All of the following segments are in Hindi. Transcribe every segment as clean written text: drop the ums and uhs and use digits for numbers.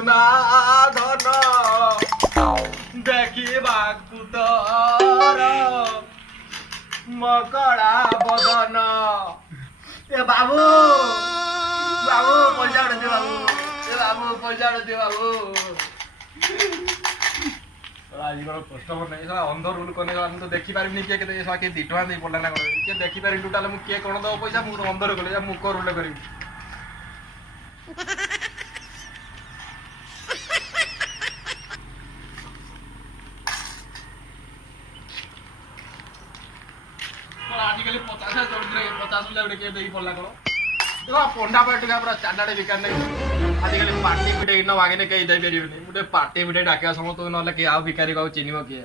सुना धन देखिबाकु तोर मकड़ा बदन ए बाबू बाबू पैसा दे बाबू ए बाबू पैसा दे बाबू आज कस्टमर नहीं साला अंदर रूल करने हम तो देखि पारिनी के केते साला के 2 टका दे पड़ला ना के देखि पारि टोटल मु के कोन दो पैसा मु अंदर गले मु को रूल करी आजिकल 50,000 के दे पड़ला करो तो पंडा पे टका पूरा चांडाडे बिकार नहीं आजिकल पार्टी पिटे इन मांगने कई दे परिबनी मुटे पार्टी पिटे डाके समत नले के आ भिखारी को चिनिबो के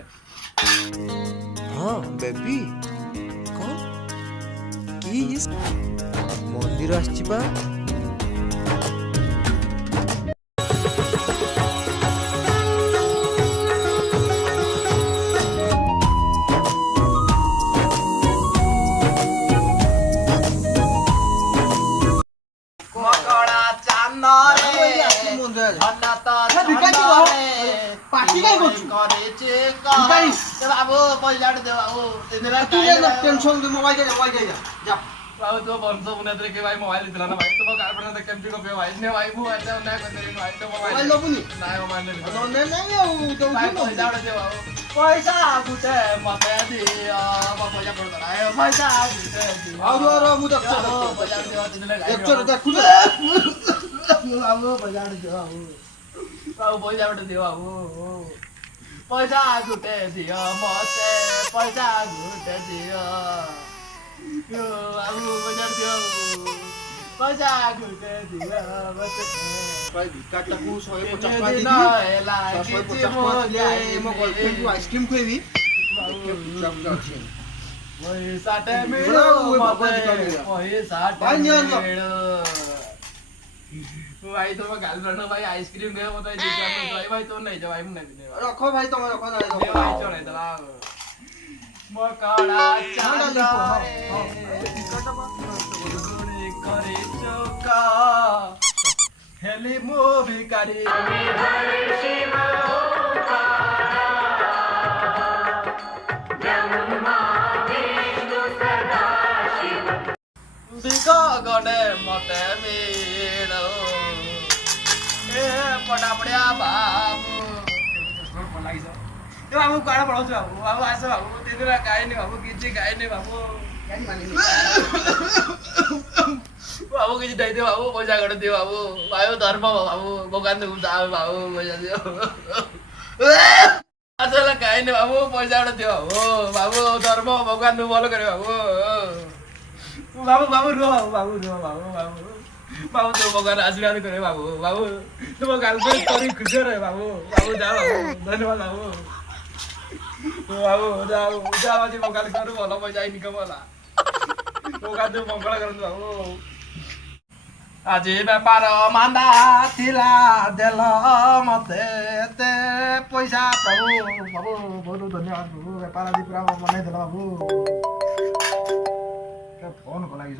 हां बेबी कौन की इस मंदिर आछि बा पार्टी काय करछु करे चे का बाबू पैसा दे बाबू तेरा तू ये टेंशन दे मोबाइल दे जा बाबू तो बंद होने दे के भाई मोबाइल दिला ना भाई तो गार्डन दे केमती को भाई ने भाई मोबाइल ना कर दे भाई तो मोबाइल लोबुनी ना मोबाइल ले नहीं तो पैसा दे बाबू पैसा गुटे मते दिया पैसा कर दे पैसा गुटे दिया और मु देख पैसा दे दिन ले एक चोर देखु बाबू पैसा दे बाबू बाबू पैसा दे बाबू पैसा गुटे दिया मते पैसा गुटे दिया यो बाबू पैसा दिया पैसा गुटे दिया मते भाई भिकाटा को 150 पा ना एला किछि मोजे मो गर्लफ्रेंड को आइसक्रीम खुएबी पैसा ते मिलो मते पैसा ते मिलो भाई तो गर्लफ्रेंड भाई आइसक्रीम दे मत भाई भाई तो नहीं भाई नहीं रखो भाई तुम रखो दे भाई चले दला मकड़ा चांदा रे करे चौका हेली मूवी करी दिखो गने मते मेड़ो ए पटापड़िया बाबू ए बाबू काड़ा पड़ो बाबू बाबू आस बाबू तेरा गायनी बाबू किछि गायनी बाबू बाबू किछि दे दे बाबू पैसा गड़ दे बाबू भाई धर्म बाबू भगवान को जाओ बाबू पैसा दियो असला गायनी बाबू पैसा गड़ दियो बाबू धर्म भगवान को बोल करे बाबू बाबू बाबू रो बाबू रो बाबू बाबू बाबू तो भगवान आशीर्वाद करे बाबू बाबू तुम गर्लफ्रेंड करी खुश रहे बाबू बाबू जाओ बाबू धन्यवाद बाबू बाबू जाओ जाओ आज मंगल करू भल पैसा इनकम होला भगवान तो मंगल करन बाबू आज व्यापार मांदा थिला देल मते ते पैसा प्रभु बाबू बहुत धन्यवाद बाबू व्यापार आज पूरा बने देल बाबू फोन को लगी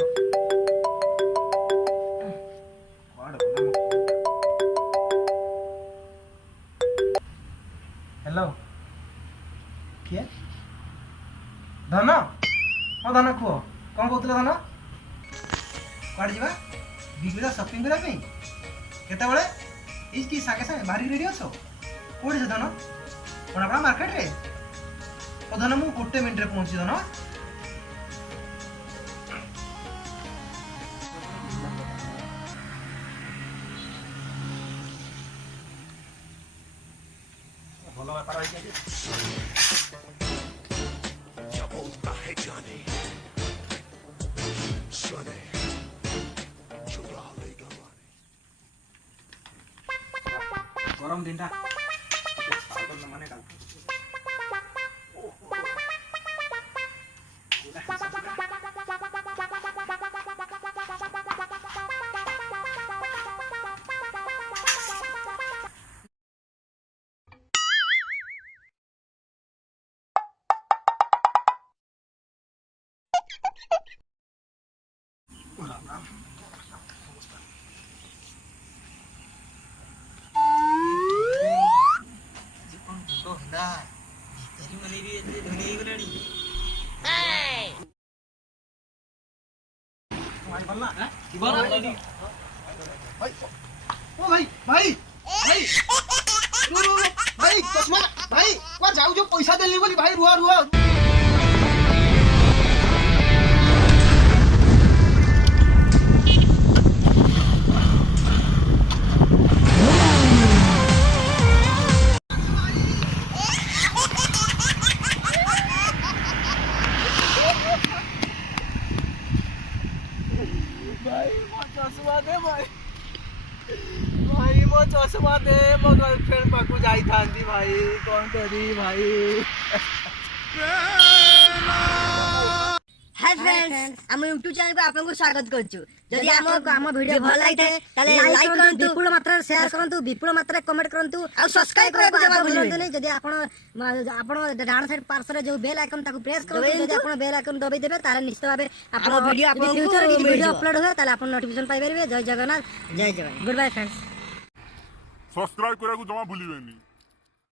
हेलो किए धन हाँ धन कुह कौन कहते धन कड़े जा बिगड़ा शॉपिंग करने केत सागे सागे बाहर रेडी अस कौन से धन पड़ापड़ा मार्केट रे धन मुझे गोटे मिनट रे पहुंची धन भल बेपार गरम दिन माने ओ भाई भाई भाई रो रो रो भाई चश्मा भाई कुआ जाऊ जो पैसा देली बोली भाई रुआ रुआ भाई मो चश्मा दे मो गर्लफ्रेंड पाकू जाई थांदी भाई कौन करी भाई हाय फ्रेंड्स हम YouTube चैनल को आपन को स्वागत करछु जदि हम वीडियो भल लागिते ताले लाइक करंतु विपुल मात्रा शेयर करंतु विपुल मात्रा कमेंट करंतु आ सब्सक्राइब करंतु जमा भूलंतु नै जदि आपण डाउन साइड पार्श्व रे जो बेल आइकन ताको प्रेस करंतु जदि आपण बेल आइकन दबाई देबे तारे निश्चित भाबे आपण वीडियो आपण फ्यूचर की वीडियो अपलोड होय ताले आपण नोटिफिकेशन पाइ परिबे जय जगन्नाथ जय जवान गुड बाय फ्रेंड्स सब्सक्राइब करा को जमा भूलिबेनी।